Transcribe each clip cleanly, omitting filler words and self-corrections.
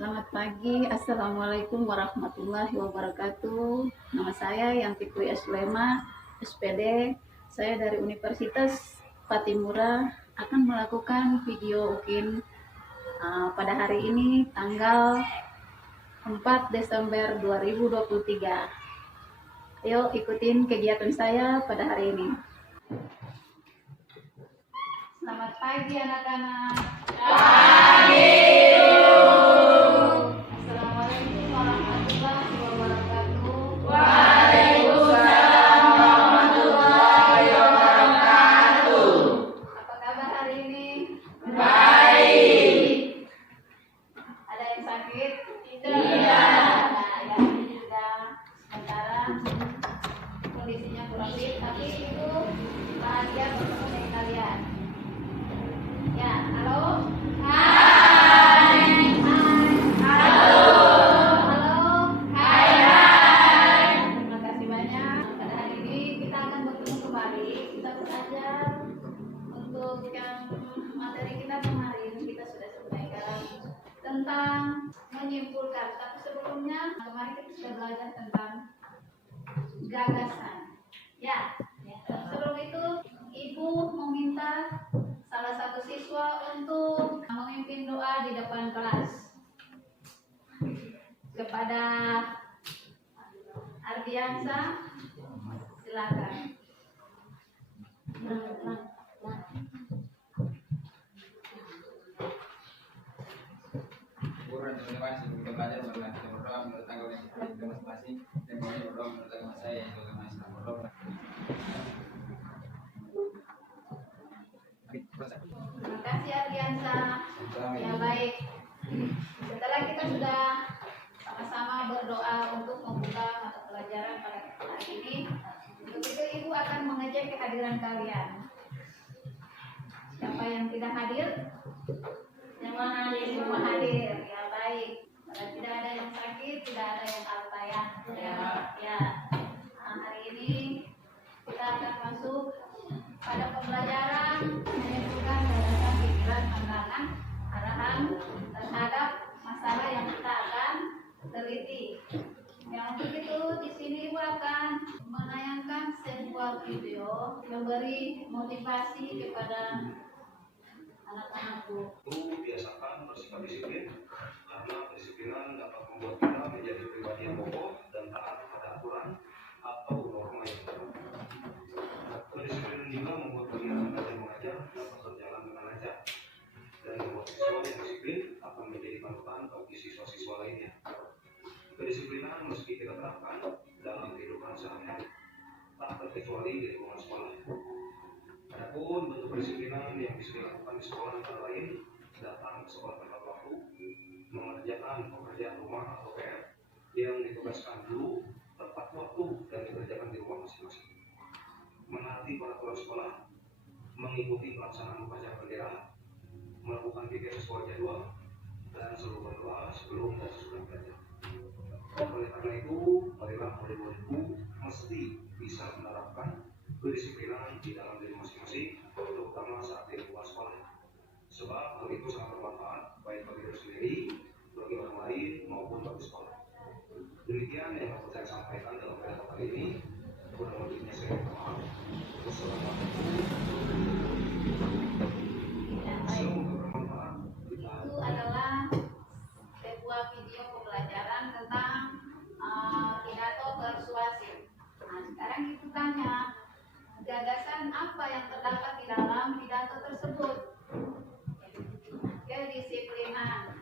Selamat pagi, Assalamualaikum warahmatullahi wabarakatuh. Nama saya Yanti Pui Eslema, SPD. Saya dari Universitas Patimura akan melakukan video UKIN pada hari ini tanggal 4 Desember 2023. Ayo ikutin kegiatan saya pada hari ini. Selamat pagi anak-anak. Pagi. Assalamualaikum warahmatullahi wabarakatuh. Waalaikumsalam warahmatullahi wabarakatuh. Apa kabar hari ini? Baik. Ada yang sakit? Tidak. Nah, yang ini juga sementara kondisinya kurang fit, tapi itu bahagia bertemu dengan kalian. Ya, halo. Hai. Halo. Halo. Hai. Terima kasih banyak. Pada hari ini kita akan bertemu kembali. Kita belajar untuk yang materi kita kemarin kita sudah sampaikan tentang menyimpulkan. Tapi sebelumnya kemarin kita sudah belajar tentang gagasan. Ya. Sebelum itu Ibu meminta salah satu siswa untuk memimpin doa di depan kelas. Kepada Ardiansa, silakan. Buruan teman-teman sebelum kita belajar marilah kita berdoa menurut tanggal yang kita masing-masing dan kami berdoa menurut agama saya yang juga masih berdoa. Terima kasih Ardiansa. Ya baik. Setelah kita sudah sama-sama berdoa untuk membuka mata pelajaran pada hari ini, untuk itu Ibu akan mengecek kehadiran kalian. Siapa yang tidak hadir? Semua hadir. Semua hadir. Ya baik. Kalau tidak ada yang sakit, tidak ada yang alta ya. Ya. Nah, hari ini kita akan masuk pada pembelajaran menentukan gagasan pikiran pandangan arahan terhadap masalah yang kita akan teliti. Yang untuk itu di sini Ibu akan menayangkan sebuah video memberi motivasi kepada anak-anakku. Biasakan bersikap disiplin karena kedisiplinan dapat membuat kita menjadi pribadi yang kokoh dan taat pada aturan atau norma yang berlaku. Kedisiplinan juga membuat kegiatan belajar mengajar dapat berjalan dengan lancar dan membuat siswa yang disiplin akan menjadi panutan bagi siswa-siswa lainnya. Kedisiplinan mesti kita terapkan dalam kehidupan sehari-hari, tak terkecuali di lingkungan sekolah. Adapun bentuk kedisiplinan yang bisa dilakukan di sekolah antara lain datang ke sekolah tepat waktu, mengerjakan pekerjaan rumah atau PR yang ditugaskan dulu tepat waktu dan dikerjakan di rumah masing-masing, menaati peraturan sekolah, mengikuti pelaksanaan upacara bendera, melakukan pikir sesuai jadwal, dan selalu berdoa sebelum dan sesudah belajar. Oleh karena itu, marilah murid-muridku mesti bisa menerapkan kedisiplinan di dalam diri masing-masing, terutama saat di lingkungan sekolah. Sebab hal itu sangat bermanfaat baik bagi diri sendiri, bagi orang lain maupun bagi sekolah. Demikian yang dapat saya sampaikan dalam pidato kali ini. Kurang lebihnya saya minta maaf. Wassalamualaikum. Semoga bermanfaat. Itu adalah sebuah video pembelajaran tentang pidato persuasif. Nah, sekarang itu tanya, gagasan apa yang terdapat di dalam pidato tersebut? Kedisiplinan.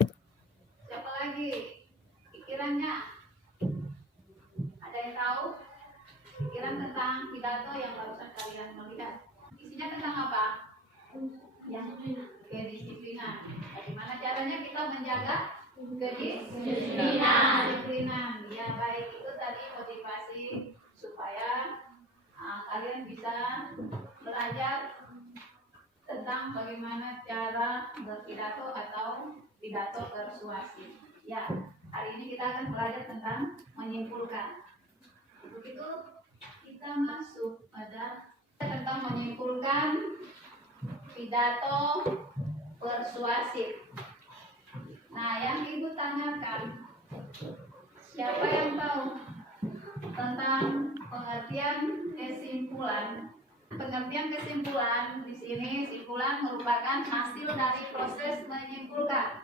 Siapa lagi? Pikirannya. Ada yang tahu? Pikiran tentang pidato yang barusan kalian melihat. Isinya tentang apa? Yang kedisiplinan. Bagaimana caranya kita menjaga kedisiplinan? Ya baik, itu tadi motivasi supaya kalian bisa belajar tentang bagaimana cara berpidato atau pidato persuasif. Ya, hari ini kita akan belajar tentang menyimpulkan. Untuk itu kita masuk pada tentang menyimpulkan pidato persuasif. Nah, yang Ibu tanyakan Siapa yang tahu tentang pengertian kesimpulan? Pengertian kesimpulan di sini, simpulan merupakan hasil dari proses menyimpulkan.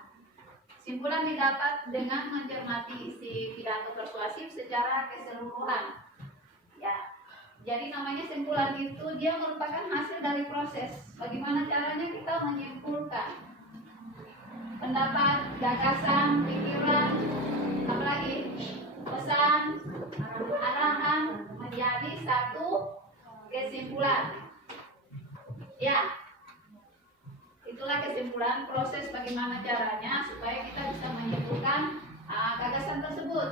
Simpulan didapat dengan mencermati isi pidato persuasif secara keseluruhan. Ya, jadi namanya simpulan itu dia merupakan hasil dari proses. Bagaimana caranya kita menyimpulkan pendapat, gagasan, pikiran, apalagi pesan, arahan menjadi satu kesimpulan. Ya, itulah kesimpulan proses bagaimana caranya supaya kita bisa menyimpulkan gagasan tersebut,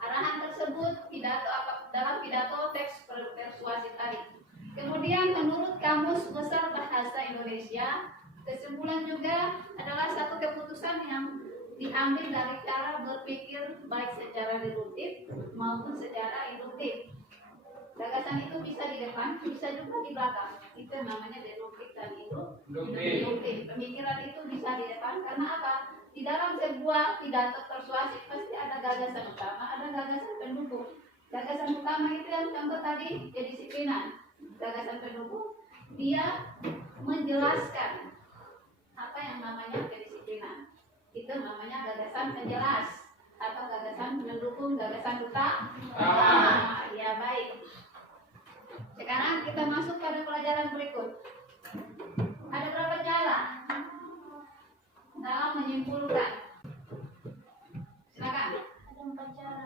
arahan tersebut, dalam pidato teks persuasif tadi. Kemudian menurut Kamus Besar Bahasa Indonesia, kesimpulan juga adalah satu keputusan yang diambil dari cara berpikir baik secara deduktif maupun secara induktif. Gagasan itu bisa di depan, bisa juga di belakang. Itu yang namanya deduktif dan induktif. Pemikiran itu bisa di depan karena apa? Di dalam sebuah pidato persuasif pasti ada gagasan utama, ada gagasan pendukung. Gagasan utama itu yang contoh tadi kedisiplinan. Gagasan pendukung dia menjelaskan apa yang namanya kedisiplinan. Itu namanya gagasan penjelas atau gagasan pendukung, gagasan utama. Ya baik. Sekarang kita masuk pada pelajaran berikut. Ada berapa cara dalam menyimpulkan? Silakan. Ada 4 cara.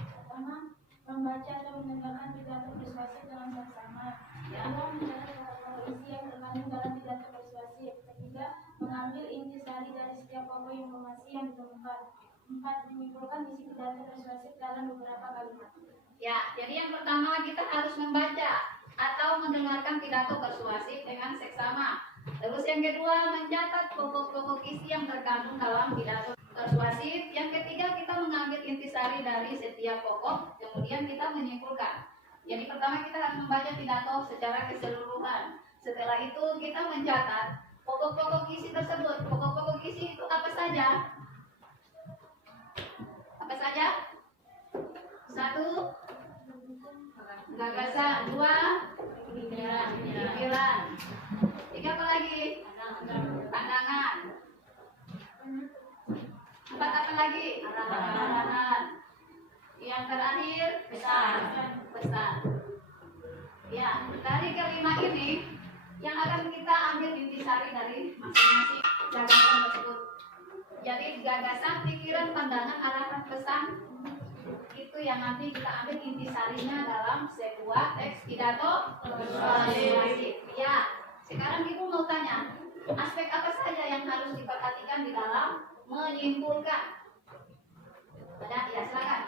Pertama, membaca atau mendengarkan pidato persuasif dengan seksama. Kedua, mencatat pokok-pokok isi yang terkandung dalam pidato persuasif. Ketiga, mengambil intisari dari setiap pokok informasi yang ditemukan. 4, menyimpulkan isi pidato persuasif dalam beberapa kalimat. Ya, jadi yang pertama kita harus membaca atau mendengarkan pidato persuasif dengan seksama. Terus yang kedua, mencatat pokok-pokok isi yang terkandung dalam pidato persuasif. Yang ketiga, kita mengambil intisari dari setiap pokok, kemudian kita menyimpulkan. Jadi pertama kita harus membaca pidato secara keseluruhan. Setelah itu kita mencatat pokok-pokok isi tersebut. Pokok-pokok isi itu apa saja? Apa saja? 1, gagasan. 2, pikiran. 3, apa lagi? Pandangan. 4, apa lagi? Arahan. Yang terakhir pesan. Ya, dari kelima ini yang akan kita ambil intisari dari masing-masing gagasan tersebut. Jadi gagasan, pikiran, pandangan, arahan, pesan itu yang nanti kita ambil intisarinya dalam sebuah teks pidato persuasif. Ya, sekarang ibu mau tanya, aspek apa saja yang harus diperhatikan di dalam menyimpulkan? Ada? Ya, silakan.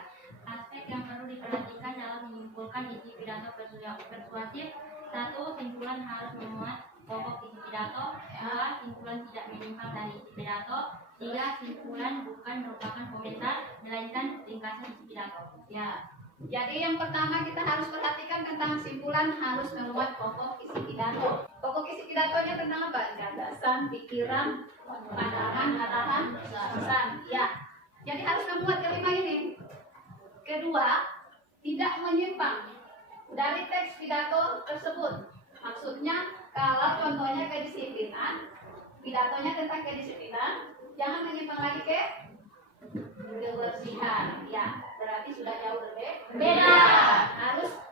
Aspek yang perlu diperhatikan dalam menyimpulkan isi pidato persuasif. 1, simpulan harus memuat pokok isi pidato. 2, simpulan tidak menyimpang dari isi pidato. 3, simpulan bukan merupakan komentar, melainkan ringkasan isi pidato. Ya, jadi yang pertama kita harus perhatikan tentang simpulan harus memuat pokok isi pidato. Pokok isi pidatonya tentang apa? Gagasan, pikiran, pandangan, arahan, pesan. Ya, jadi harus memuat kelima ini. Kedua, tidak menyimpang dari teks pidato tersebut. Maksudnya, kalau contohnya kedisiplinan, pidatonya tentang kedisiplinan, jangan menyimpang lagi ke kebersihan. Ya, berarti sudah jauh berbeda.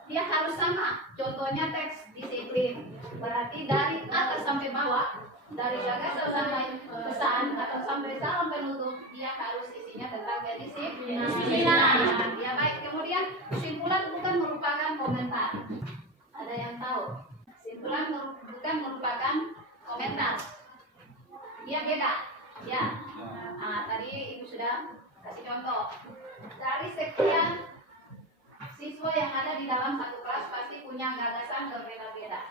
Dia harus sama. Contohnya teks disiplin. Berarti dari atas sampai bawah, dari gagasan sampai pesan atau sampai salam penutup, dia harus isinya tentang kedisiplinan. Ya baik. Kemudian simpulan bukan merupakan komentar. Ada yang tahu? Simpulan bukan merupakan komentar. Dia beda. Ya. Tadi ibu sudah kasih contoh. Dari sekian siswa yang ada di dalam satu kelas pasti punya gagasan berbeda-beda.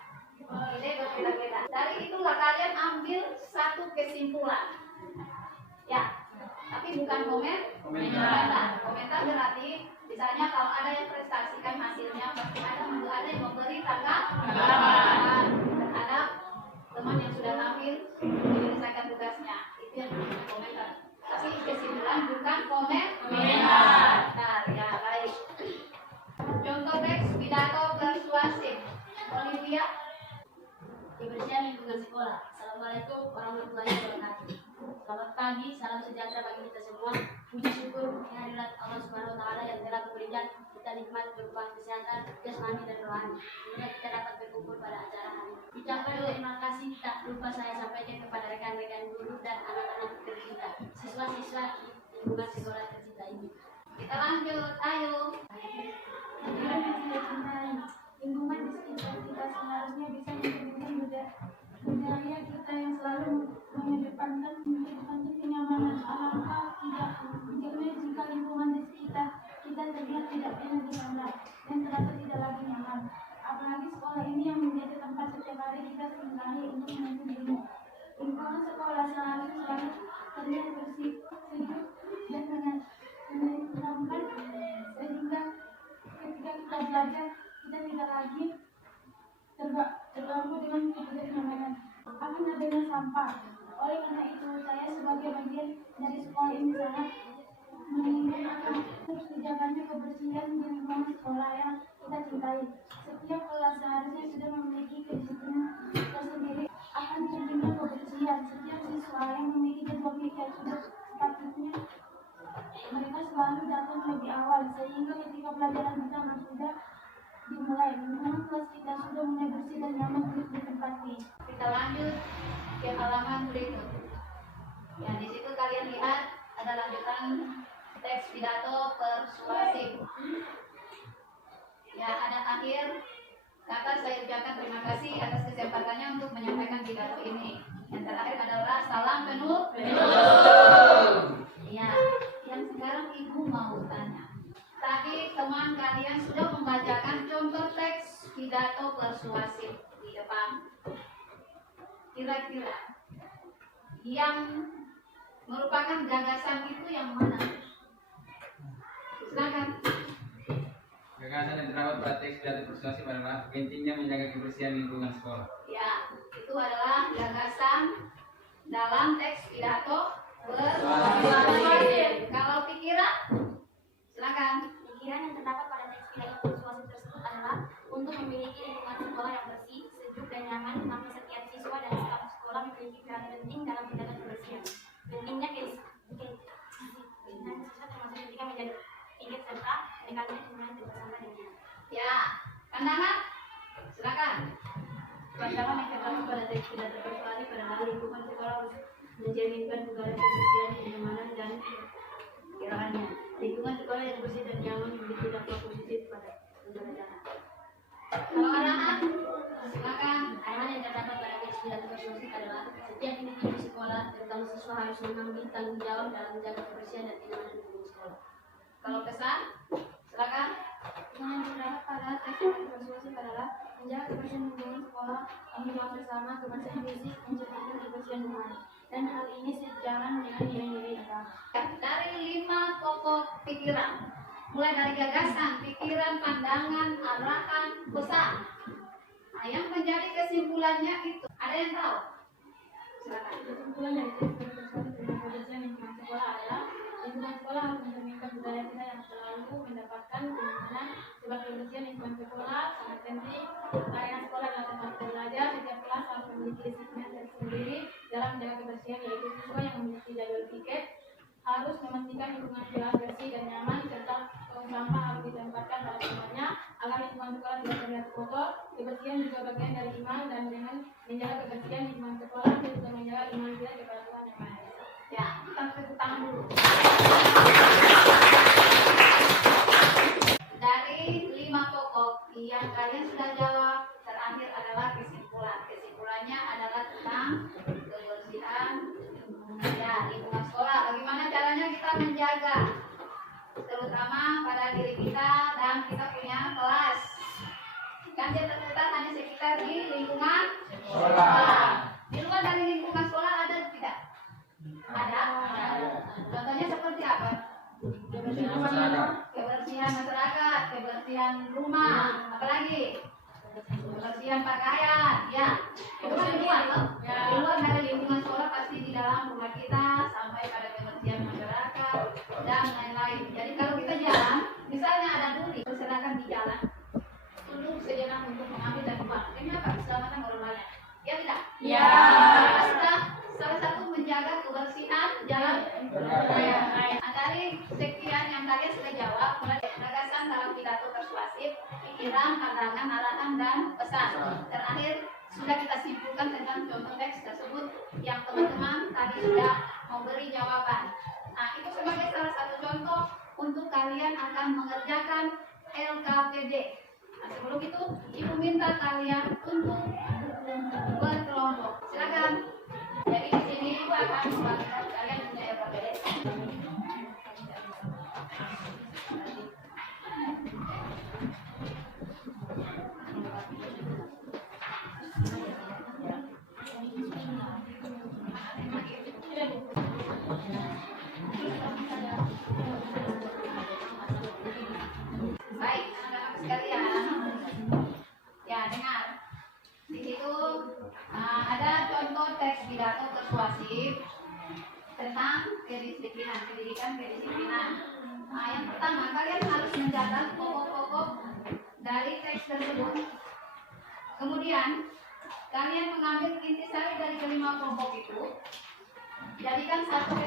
Ide berbeda-beda. Dari itulah kalian ambil satu kesimpulan. Ya, tapi bukan komentar. Komentar berarti misalnya kalau ada yang prestasikan hasilnya pasti ada yang memberi tanggapan terhadap teman yang sudah tampil menyelesaikan tugasnya. Itu yang namanya komentar. Tapi kesimpulan bukan komentar. semua puji syukur kehadirat Allah Subhanahu wa taala yang telah memberikan kita nikmat berupa kesehatan jasmani dan rohani. Sehingga kita dapat berkumpul pada acara hari ini. Ucapan terima kasih tak lupa saya sampaikan kepada rekan-rekan guru dan anak-anak tercinta, siswa-siswa lingkungan sekolah tercinta ini. Kita lanjut, ayo. Lingkungan yang kita cintai, lingkungan di sekitar kita seharusnya bisa menjadi budaya kita yang selalu mengedepankan kenyamanan. Alangkah tidak bijaknya jika lingkungan di sekitar kita terlihat tidak enak dipandang dan terasa tidak lagi nyaman. Apalagi sekolah ini yang menjadi tempat setiap hari kita seringkali untuk menuntut ilmu. Lingkungan sekolah seharusnya selalu terlihat bersih, sejuk, dan menyenangkan sehingga ketika kita belajar kita tidak lagi terganggu dengan ketidaknyamanan akan adanya sampah. Oleh karena itu, saya sebagai bagian dari sekolah ini sangat menginginkan akan terus dijaganya kebersihan di lingkungan sekolah yang kita cintai. Setiap kelas seharusnya sudah memiliki kedisiplinan tersendiri akan terjadinya kebersihan. Setiap siswa yang memiliki jadwal pikir sudah sepatutnya mereka selalu datang lebih awal sehingga ketika pelajaran pertama sudah dimulai, lingkungan kelas kita sudah mulai bersih dan nyaman untuk ditempati. Kita lanjut ke halaman berikut. Ya, di situ kalian lihat ada lanjutan teks pidato persuasif. Ya, ada akhir kata saya ucapkan terima kasih atas kesempatannya untuk menyampaikan pidato ini. Yang terakhir adalah salam penuh. Ya, yang sekarang ibu mau tanya. Tadi teman kalian sudah membacakan contoh teks pidato persuasif di depan. Kira-kira yang merupakan gagasan itu yang mana? Silakan. Gagasan yang terdapat pada teks pidato persuasif adalah pentingnya menjaga kebersihan lingkungan sekolah. Ya, itu adalah gagasan dalam teks pidato persuasif. Kalau pikiran, silakan. Pikiran yang terdapat pada teks pidato persuasif tersebut adalah untuk memiliki lingkungan sekolah yang bersih, sejuk, dan nyaman. Tetapi setiap siswa dan staf sekolah memiliki peran penting dalam menjaga kebersihan. Pentingnya kedisiplinan siswa termasuk ketika menjadi ingat serta meningkatkan hubungan bersama dengan. Ya, pandangan, silakan. Pandangan yang terdapat pada teks pidato persuasif adalah lingkungan sekolah mencerminkan budaya kebersihan, kenyamanan, dan kiraannya. Lingkungan sekolah yang bersih dan nyaman memiliki dampak positif pada pembelajaran. Kalau arahan, silakan. Arahan yang terdapat pada teks pidato persuasif adalah setiap individu di sekolah, terutama siswa, harus mengambil tanggung jawab dalam menjaga kebersihan dan kenyamanan lingkungan sekolah. Kalau pesan, silakan. Yang terdapat pada teks pidato persuasif adalah menjaga kebersihan lingkungan sekolah, tanggung jawab bersama, kebersihan fisik, menciptakan kebersihan rohani. Dan hal ini sejalan dengan nilai-nilai agama. Dari 5 pokok pikiran, mulai dari gagasan, pikiran, pandangan, arahan, pesan. Nah, yang menjadi kesimpulannya itu, ada yang tahu? Silakan. Kesimpulan dari teks pidato persuasif tentang kebersihan lingkungan sekolah adalah lingkungan sekolah harus mencerminkan budaya kita yang selalu mendapatkan kenyamanan. Sebab kebersihan lingkungan sekolah sangat penting. Karena sekolah adalah tempat kita belajar, setiap kelas harus memiliki disiplin tersendiri dalam menjaga kebersihan, yaitu siswa yang memiliki jadwal piket harus memastikan lingkungan kelas bersih dan nyaman, serta tong sampah harus ditempatkan pada tempatnya agar lingkungan sekolah tidak terlihat kotor. Kebersihan juga bagian dari iman, dan dengan menjaga kebersihan lingkungan sekolah kita juga menjaga iman kita kepada Tuhan yang Maha Esa. Ya, kita tepuk tangan dulu. Dari 5 pokok yang kalian sudah jawab, terakhir adalah kesimpulan. Kesimpulannya adalah tentang kebersihan lingkungan sekolah. Bagaimana caranya kita menjaga, terutama pada diri kita dan kita punya kelas. Kan dia terputar hanya sekitar di lingkungan sekolah. Di luar dari lingkungan sekolah ada tidak? Ada. Contohnya seperti apa? Kebersihan masyarakat, kebersihan rumah, apalagi kebersihan pakaian, ya. Itu kan di luar loh. Di luar dari lingkungan sekolah pasti di dalam rumah kita sampai pada kebersihan masyarakat dan lain-lain. Jadi kalau kita jalan, misalnya ada duri berserakan di jalan, tunduk sejenak untuk mengambil dan buang. Kenapa? Keselamatan orang banyak. Ya tidak? Ya. Sudah salah satu menjaga kebersihan jalan. kalian sudah jawab mulai dari gagasan dalam pidato persuasif, pikiran, pandangan, arahan, dan pesan. Terakhir sudah kita simpulkan tentang contoh teks tersebut yang teman-teman tadi sudah memberi jawaban. Nah, itu sebagai salah satu contoh untuk kalian akan mengerjakan LKPD. Nah, sebelum itu, Ibu minta kalian untuk berkelompok. Silakan. Jadi di sini Ibu akan membantu kalian punya LKPD. Baik, anak-anak sekalian. Ya, dengar. Di situ ada contoh teks pidato persuasif tentang kedisiplinan, pendidikan kedisiplinan. Nah, yang pertama, kalian harus mencatat pokok-pokok dari teks tersebut. Kemudian, kalian mengambil intisari dari kelima kelompok itu, jadikan satu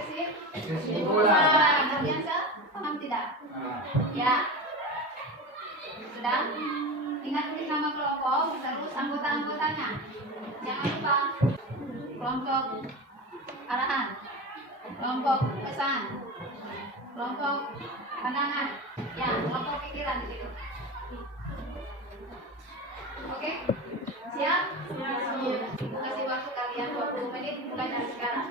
kesimpulan. Kalian paham tidak? Ya. Sudah? Ingat tulis nama kelompok, terus anggota-anggotanya. Jangan lupa kelompok arahan, kelompok pesan, kelompok pandangan, ya, kelompok pikiran di situ. Oke? Siap? Ibu kasih waktu kalian 20 menit mulai dari sekarang.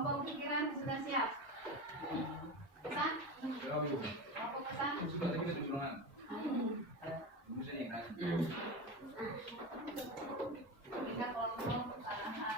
Kelompok pikiran sudah siap. Pesan? Jawab Bu. Kelompok pesan? Sudah tadi kita susulan. Bisa nih kan. Kita kelompok arahan.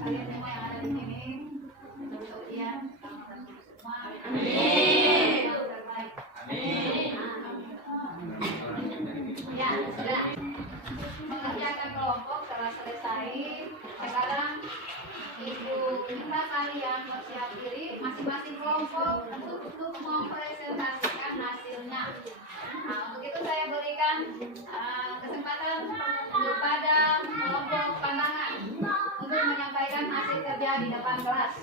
Kalian semua yang ada di sini, untuk dia, semua. Amin. Terbaik. Amin. Ya, sudah. Mengerjakan kelompok telah selesai. Sekarang Ibu minta kalian bersiap diri masing-masing kelompok untuk mempresentasikan hasilnya. Nah, untuk itu saya berikan kesempatan kepada kelompok pandangan untuk menyampaikan hasil kerja di depan kelas.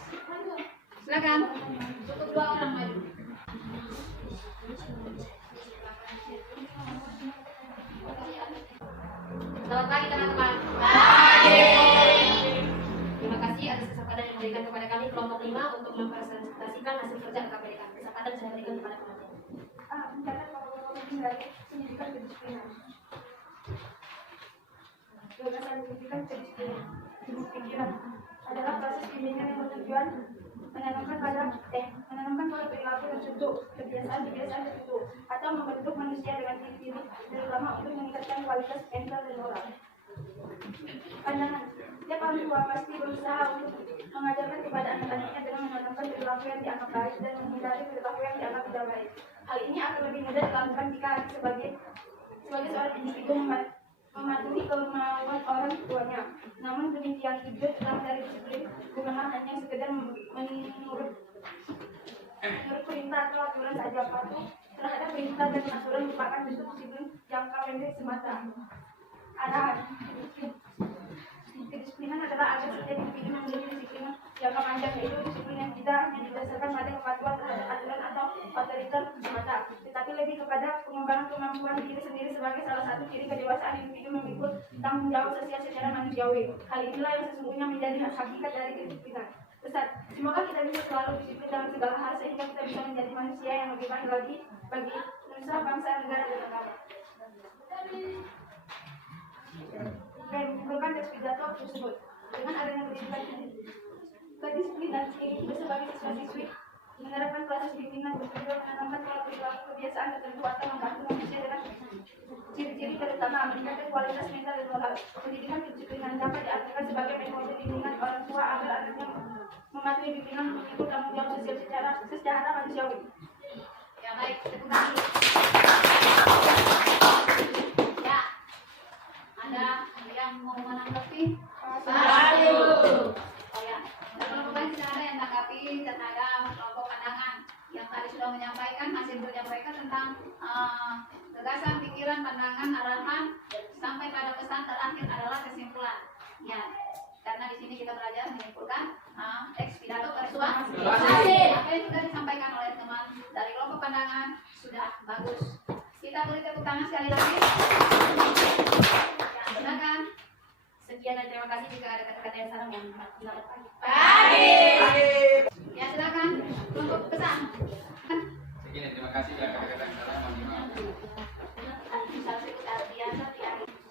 Silakan. Cukup 2 orang maju. Selamat pagi teman-teman. Terima kasih atas kesempatan yang diberikan kepada kami kelompok 5 untuk mempresentasikan hasil kerja KPDK. Kesempatan saya berikan kepada penonton. Mencatat pokok-pokok pendidikan kedisiplinan. Gagasan pendidikan kedisiplinan. Pikiran adalah proses bimbingan yang bertujuan menanamkan pola perilaku tertentu, kebiasaan tertentu, atau membentuk manusia dengan ciri-ciri, terutama untuk meningkatkan kualitas mental dan moral. Pandangan: setiap orang tua pasti berusaha untuk mengajarkan kepada anak-anaknya dengan menanamkan perilaku yang dianggap baik dan menghindari perilaku yang dianggap tidak baik. Hal ini akan lebih mudah dilakukan jika sebagai seorang individu mematuhi kemauan orang tuanya. Namun demikian juga dalam dari disiplin bukanlah hanya sekedar menurut perintah atau aturan saja. Patuh terhadap perintah dan aturan merupakan bentuk disiplin jangka pendek semata. Arahan: kedisiplinan adalah agar setiap individu memiliki disiplin jangka panjang, yaitu disiplin yang tidak hanya didasarkan pada kepatuhan terhadap aturan atau otoriter semata, tetapi lebih kepada pengembangan kemampuan diri sendiri sebagai salah satu ciri kedewasaan individu memikul tanggung jawab sosial secara manusiawi. Hal inilah yang sesungguhnya menjadi hakikat dari kedisiplinan. Pesan: semoga kita bisa selalu disiplin dalam segala hal sehingga kita bisa menjadi manusia yang lebih baik lagi bagi nusa, bangsa, negara, dan agama. Mengumpulkan teks pidato tersebut dengan adanya kedisiplinan individu sebagai siswa-siswi menerapkan proses bimbingan bertujuan menanamkan pola perilaku kebiasaan tertentu atau membantu manusia dengan ciri-ciri terutama meningkatkan kualitas mental dan moral. Pendidikan kedisiplinan dapat diartikan sebagai metode bimbingan orang tua agar anaknya mematuhi bimbingan mengikut tanggung jawab sosial secara manusiawi. Ya baik, tepuk tangan. Ya, ada yang mau menanggapi? Oh ya, teman-teman tidak ada yang tanggapi terhadap kelompok pandangan yang tadi sudah menyampaikan hasil kerja mereka tentang pandangan, arahan, sampai pada pesan terakhir adalah kesimpulan. Ya, karena di sini kita belajar menyimpulkan teks pidato persuasi. Apa yang sudah disampaikan oleh teman dari kelompok pandangan sudah bagus. Kita beri tepuk tangan sekali lagi. Ya, silakan. Sekian dan terima kasih jika ada kata-kata yang salah mohon maaf. Selamat Pagi. Ya, silakan untuk pesan. Sekian, terima kasih ya kata-kata yang salah, mohon maaf.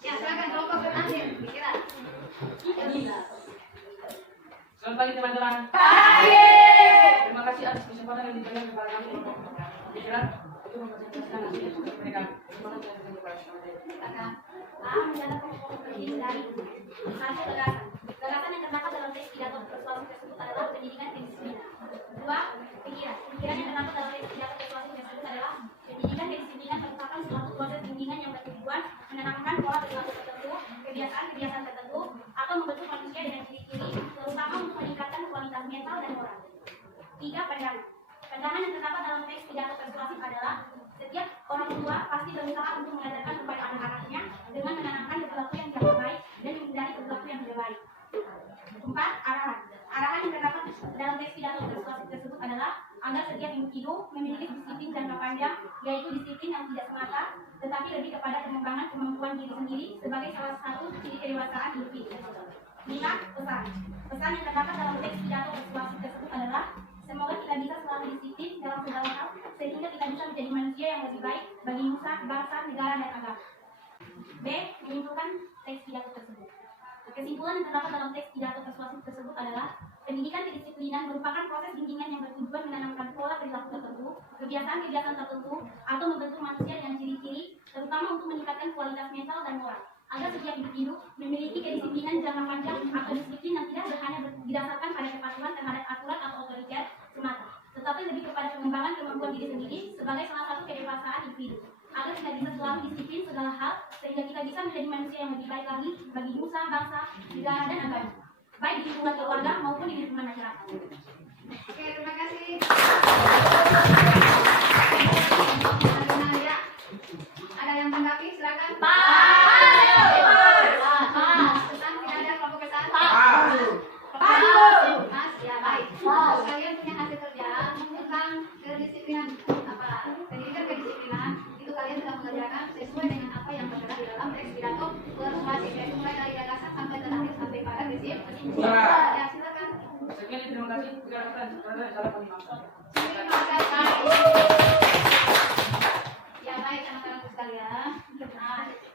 Ya, silakan kelompok terakhir. Pikiran. Selamat pagi teman-teman. Pagi. Terima kasih atas kesempatan yang diberikan kepada kami untuk pikiran untuk mempresentasikan hasil diskusi mereka. Terima kasih atas kepada Silakan. menjalankan pokok berdiri dari satu gagasan yang terdapat dalam teks pidato persuasi tersebut adalah pendidikan kedisiplinan. Dua, pikiran yang terdapat dalam teks pidato persuasi tersebut adalah pendidikan kedisiplinan merupakan suatu proses bimbingan yang bertujuan menanamkan pola perilaku tertentu, kebiasaan tertentu, atau membentuk manusia dengan ciri-ciri, terutama untuk meningkatkan kualitas mental dan moral. Tiga, pandangan yang terdapat dalam teks pidato persuasif adalah setiap orang tua pasti berusaha untuk mengajarkan kepada anak-anaknya dengan menanamkan perilaku yang baik dan menghindari perilaku yang tidak baik. Empat, arahan yang terdapat dalam teks pidato persuasif tersebut adalah agar setiap individu memiliki disiplin jangka panjang, yaitu disiplin yang tidak semata, tetapi lebih kepada pengembangan kemampuan diri sendiri sebagai salah satu ciri kedewasaan individu. Lima, pesan yang terdapat dalam teks pidato persuasif tersebut adalah semoga kita bisa selalu disiplin dalam segala hal sehingga kita bisa menjadi manusia yang lebih baik bagi nusa, bangsa, negara, dan agama. B. Menyimpulkan teks pidato tersebut. Kesimpulan yang terdapat dalam teks pidato persuasif tersebut adalah pendidikan kedisiplinan merupakan proses bimbingan yang bertujuan menanamkan pola perilaku tertentu, kebiasaan tertentu, atau membentuk manusia dengan ciri-ciri, terutama untuk meningkatkan kualitas mental dan moral, agar setiap individu memiliki kedisiplinan jangka panjang atau disiplin yang tidak hanya didasarkan pada kepatuhan terhadap aturan atau otoriter semata, tetapi lebih kepada pengembangan kemampuan diri sendiri sebagai salah satu kedewasaan individu, agar kita bisa selalu disiplin segala hal sehingga kita bisa menjadi manusia yang lebih baik lagi bagi nusa, bangsa, negara, dan agama, baik di lingkungan keluarga maupun di lingkungan masyarakat. Oke, terima kasih. Ada yang tanggapi? Silakan. Pesan tidak ada kelompok pesan. Mas, ya baik. Kalian punya hasil kerja tentang kedisiplinan apa? Pendidikan kedisiplinan itu kalian sudah mengerjakan sesuai dengan apa yang tertera di dalam teks pidato persuasif, yaitu mulai dari gagasan sampai terakhir sampai pada kesimpulan. Ya, silakan. Sekian, terima kasih jika ada kata yang salah, mohon maaf. Terima kasih. Ya baik anak-anakku sekalian,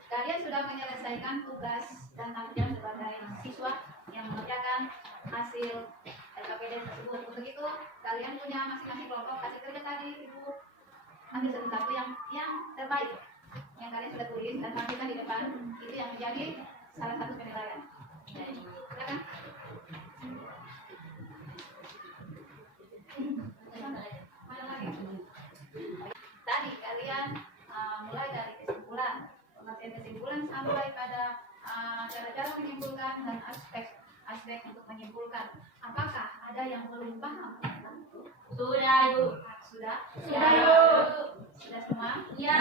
kalian sudah menyelesaikan tugas dan tanggung jawab sebagai siswa yang mengerjakan hasil LKPD tersebut. Untuk itu kalian punya masing-masing kelompok hasil kerja tadi ibu ambil satu-satu yang terbaik yang kalian sudah tulis dan tampilkan di depan, itu yang menjadi salah satu penilaian. Silakan. Tadi kalian mulai dari kesimpulan, pengertian kesimpulan sampai pada cara-cara menyimpulkan dan aspek untuk menyimpulkan. Apakah ada yang belum paham? Sudah, Ibu. Sudah? Sudah, Ibu. Sudah semua? Ya.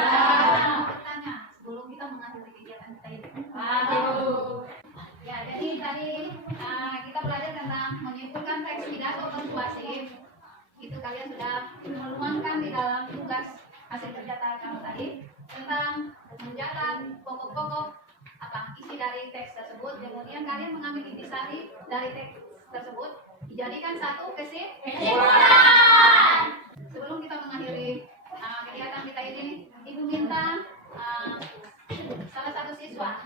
Mau bertanya sebelum kita mengakhiri kegiatan kita ini. Ibu. Ya, jadi tadi kita belajar tentang menyimpulkan teks pidato persuasif. Itu kalian sudah menuangkan di dalam tugas hasil kerja kamu tadi tentang mencatat pokok-pokok isi dari teks tersebut. Kemudian kalian mengambil intisari dari teks tersebut dijadikan satu kesimpulan. Sebelum kita mengakhiri kegiatan kita ini, Ibu minta salah satu siswa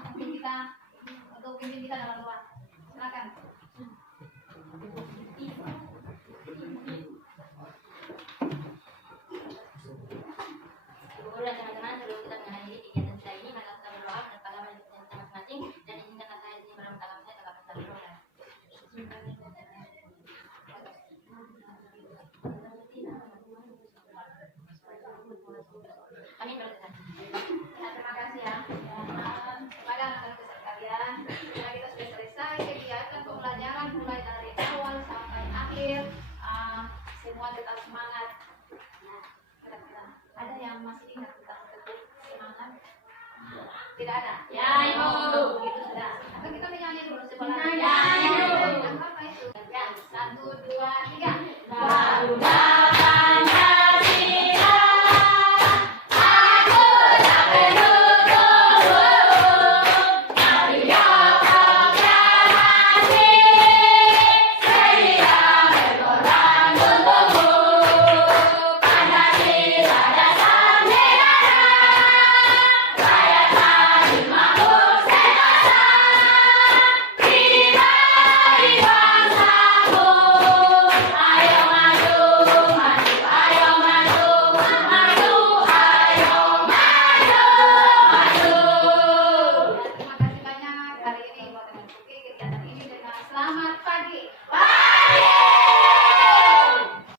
untuk pimpin kita dalam doa. Silakan. Guru dan teman-teman, sebelum kita mengakhiri kegiatan kita ini, mari kita berdoa menurut agama kita masing-masing dan izinkan saya ini berdoa saya dalam kita berdoa. Amin. Terima kasih ya. Kepada anak-anak sekalian, kita sudah selesai kegiatan pembelajaran mulai dari awal sampai Tidak ada. Ya, Ibu. Begitu sudah. Maka kita menyanyi dulu sebenarnya. Ya, Ibu. Apa itu? Ya, 1, 2, 3. Garuda